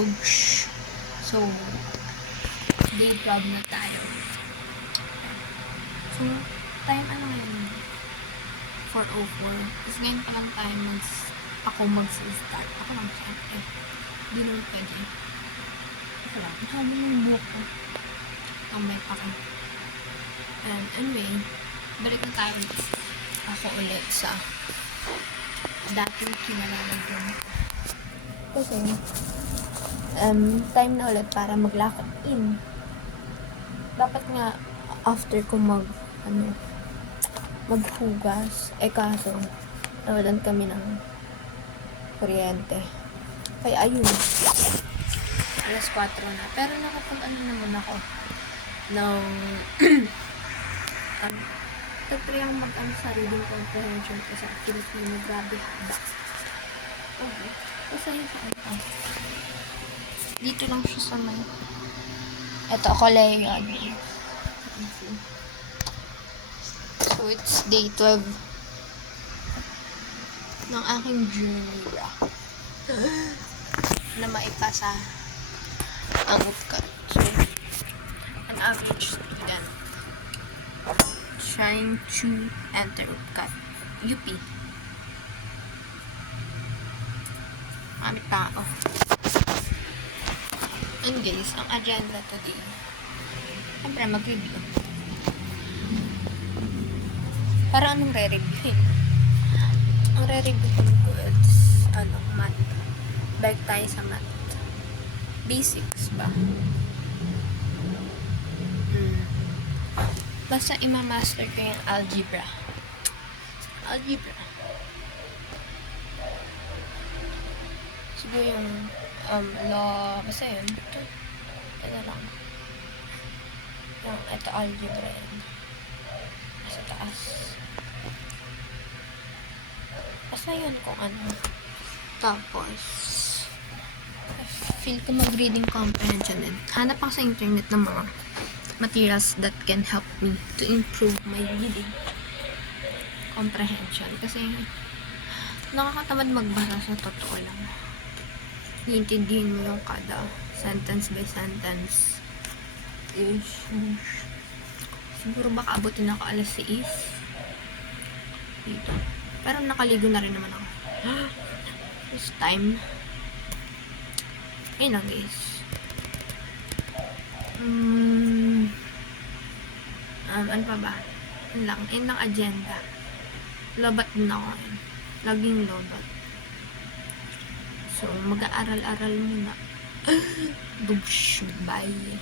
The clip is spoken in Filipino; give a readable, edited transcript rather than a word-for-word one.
Boosh. So, day 12 na tayo. So, time ano ngayon? 4:04. Tapos ngayon pa lang tayo ako mag-start. Ako lang syempre. Hindi naman pwede. Ako lang. Mahalo yung buhok ko. Ang may paka. And anyway, balik na tayo. Ako ulit sa dating kinalaman ko. Kasi, time na ulit para mag-lock in. Dapat nga, after ko maghugas, kaso, nawalan kami ng kuryente. Kaya ayun, alas 4 na. Pero naman ako ng tatry ang sa reading comprehension ko sa Filipino. Grabe haba. Okay. Kasi dito lang siya sa may ito ako layout. So it's day 12 ng aking journey na maipasa ang UPCAT. So, an average student trying to enter UPCAT. UP. Aming tao. And guys, ang agenda today, siyempre mag-review. Para anong re-review? Ang re-review ko is, math. Balik tayo sa math. Basics ba? Basta ima-master ko yung algebra. Siguro yung law, basta yun. Ito lang. Ito algebra yan. Sa taas. Basta yun kung ano. Tapos, feel ko mag-reading comprehension din. Hanap ako sa internet ng mga materials that can help me to improve my reading comprehension. Kasi, nakakatamad magbasa sa totoo lang. Iintindihin mo yung kada sentence by sentence. Siguro baka abutin ako alas 6 dito. Pero nakaligo na rin naman ako. This time. Ayun na guys. Ano pa ba? Yun lang agenda. Lobat din ako. Laging lobat. So, mag-aaral-aral muna. Bye.